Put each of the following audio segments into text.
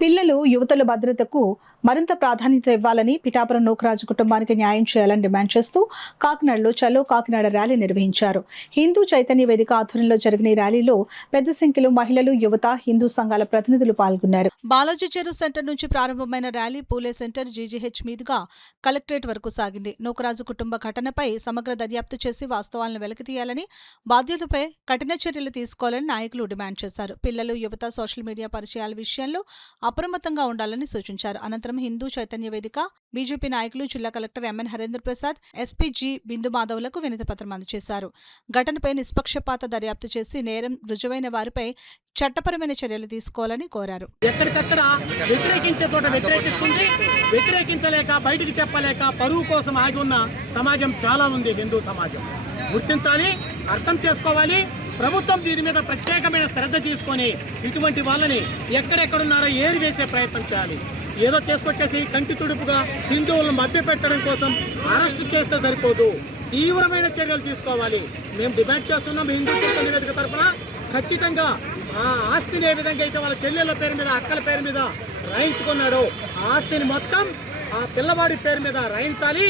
పిల్లలు, యువతుల భద్రతకు మరింత ప్రాధాన్యత ఇవ్వాలని పిఠాపురం నూకరాజు కుటుంబానికి న్యాయం చేయాలని డిమాండ్ చేస్తూ కాకినాడలో చలో కాకినాడ ర్యాలీ నిర్వహించారు. హిందూ చైతన్య వేదిక ఆధ్వర్యంలో జరిగిన ఈ ర్యాలీలో పెద్ద సంఖ్యలో మహిళలు, యువత, హిందూ సంఘాల ప్రతినిధులు పాల్గొన్నారు. బాలాజీ చెరువు సెంటర్ నుంచి ప్రారంభమైన ర్యాలీ పూలే సెంటర్, జీజీహెచ్ మీదుగా కలెక్టరేట్ వరకు సాగింది. నూకరాజు కుటుంబ ఘటనపై సమగ్ర దర్యాప్తు చేసి వాస్తవాలను వెలికితీయాలని, బాధ్యులపై కఠిన చర్యలు తీసుకోవాలని నాయకులు డిమాండ్ చేశారు. పిల్లలు, యువత సోషల్ మీడియా పరిచయాల విషయంలో అప్రమత్తంగా ఉండాలని సూచించారు. అనంతరం హిందూ చైతన్య వేదిక, బీజేపీ నాయకులు జిల్లా collector MN Harendra Prasad, SP G Bindu మాధవులకు వినతిపత్రం అందజేశారు. ఘటనపై నిష్పక్షపాత దర్యాప్తు చేసి నేరం రుజువైన వారిపై చట్టపరమైన చర్యలు తీసుకోవాలని కోరారు. ఎక్కడికక్కడ వ్యతిరేకించే చోట వ్యతిరేకిస్తుంది, వ్యతిరేకించలేక బయటికి చెప్పలేక పరువు కోసం ఆగి ఉన్న సమాజం చాలా ఉంది. హిందూ సమాజం గుర్తించాలి, అర్థం చేసుకోవాలి. ప్రభుత్వం దీని మీద ప్రత్యేకమైన శ్రద్ధ తీసుకొని ఇటువంటి వాళ్ళని ఎక్కడెక్కడున్నారో ఏరివేసే ప్రయత్నం చేయాలి. ఏదో తీసుకొచ్చేసి కంటి తుడుపుగా హిందువులను మభ్యపెట్టడం కోసం అరెస్టు చేస్తే సరిపోదు, తీవ్రమైన చర్యలు తీసుకోవాలి. మేము డిమాండ్ చేస్తున్నాం హిందూ చైతన్య వేదిక తరఫున. ఖచ్చితంగా ఆ ఆస్తిని ఏ విధంగా అయితే వాళ్ళ చెల్లెళ్ళ పేరు మీద, అక్కల పేరు మీద రాయించుకున్నాడో ఆ ఆస్తిని మొత్తం ఆ పిల్లవాడి పేరు మీద రాయించాలి,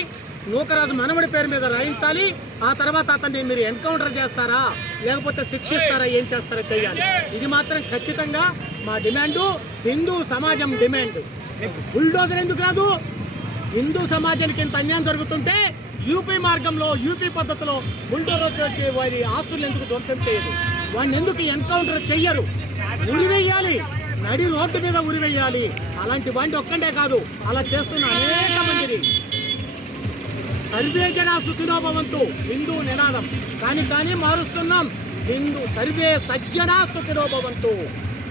నూకరాజు మనవడి పేరు మీద రాయించాలి. ఆ తర్వాత అతన్ని మీరు ఎన్కౌంటర్ చేస్తారా లేకపోతే శిక్షిస్తారా, ఏం చేస్తారో చేయాలి. ఇది మాత్రం ఖచ్చితంగా మా డిమాండు, హిందూ సమాజం డిమాండ్. బుల్డోజర్ ఎందుకు రాదు? హిందూ సమాజానికి ఇంత అన్యాయం జరుగుతుంటే యూపీ మార్గంలో, యూపీ పద్ధతిలో బుల్డోజర్ వచ్చి వారి ఆస్తులు ఎందుకు ధ్వంసం చేయదు? వాడిని ఎందుకు ఎన్కౌంటర్ చెయ్యరు? ఉరివేయాలి, నడి రోడ్డు మీద ఉరివేయాలి. అలాంటి వాడిని ఒక్కడే కాదు, అలా చేస్తున్న అనేక మందిని. సర్వే జనా సుఖినో భవంతు హిందూ నినాదం, కానీ మారుస్తున్నాం. హిందూ సర్వే సజ్జనా సుఖినో భవంతు,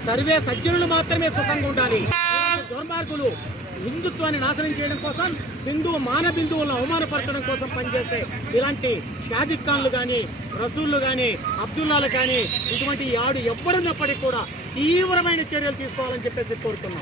సర్వే సజ్జనులు మాత్రమే సుఖంగా ఉండాలి. దుర్మార్గులు హిందుత్వాన్ని నాశనం చేయడం కోసం, హిందూ మానబిందువులను అవమానపరచడం కోసం పనిచేస్తే ఇలాంటి షాదిక్ ఖాన్లు కానీ, రసూళ్ళు కానీ, అబ్దుల్లాలు కానీ ఇటువంటి ఎవ్వడున్నప్పటికీ కూడా తీవ్రమైన చర్యలు తీసుకోవాలని చెప్పేసి కోరుతున్నాం.